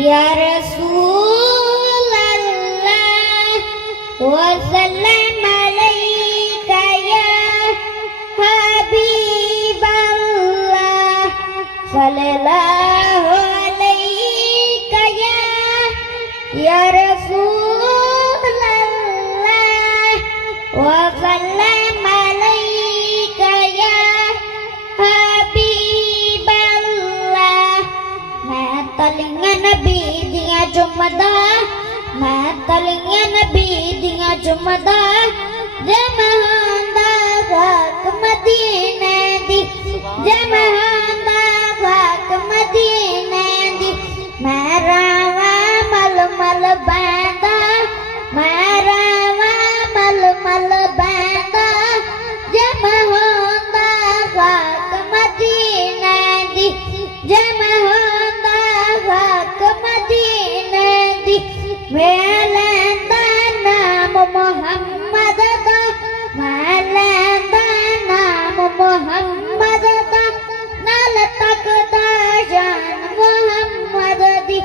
या रसूल अल्लाह वसल्लम अलैका या हबीब अल्लाह सल्लल्लाहु अलैका या रसूल अल्लाह वसल्लम अलैका या हबीब अल्लाह। मैं तलियां नबी दियां चुमदा, मैं तलियां नबी दियां चुमदा, जमांदा खाक मदीने दी, जमांदा खाक मदीने दी। मैं रावा मल मल बैंदा, मैं रावा मल मल बैंदा, जमांदा खाक मदीने दी, जमांदा खाक मदीने दी। मैं लैंदा नाम मुहम्मद दा, मैं लैंदा नाम मुहम्मद दा, नाल तकदा शान मुहम्मद दी,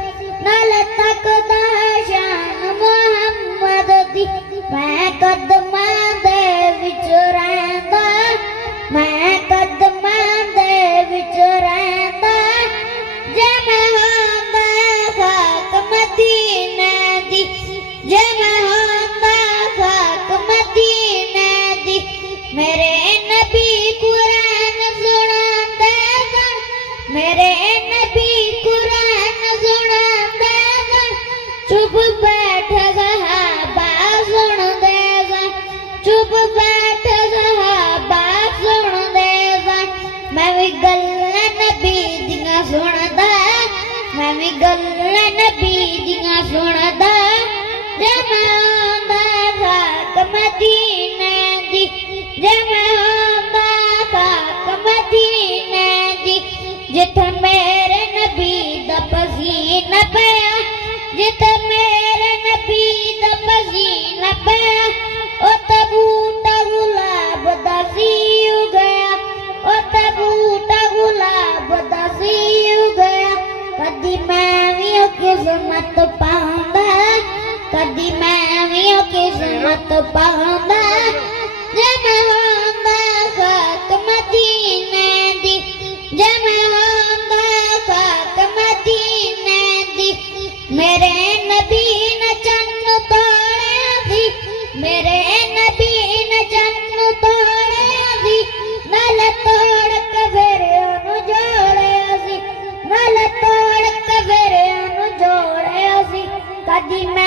नाल तकदा शान मुहम्मद दी। मैं कदमां दे विच रहिंदा, मैं कदमां दे विच रहिंदा, जमा होंदा खाक मदीने दी, जमा होंदा खाक मदीने दी। मेरे नबी कुरान सुनांदे सन, मेरे नबी कुरान सुनांदे सन, चुप बैठ सहाबा सुनदे सन, चुप बैठ सहाबा सुनदे सन। मैं भी गल्लां नबी दियां सुनदा, मैं भी गल्लां नबी दियां सुनदा, जमा होंदा खाक मदीने दी, जमा होंदा खाक मदीने दी। जिथे मेरे नबी दा पसीना पिया, जिथे मेरे नबी दा पसीना पिया, उत्थे बूटा गुलाब दा सी उगया, उत्थे बूटा गुलाब दा सी उगया। कदी मैं भी ओ किस्मत पांदा, कदी मैं भी ओ किस्मत पांदा, जमा होंदा खाक मदीने दी, जमा होंदा खाक मदीने दी। मेरे नबी ने चन्न तोड़िया सी, मेरे नबी ने चन्न तोड़िया सी, नाल तोड़ के फिर ओनू जोड़िया सी, नाल तोड़ के फिर ओनू जोड़िया सी। कदी मैं